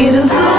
It'll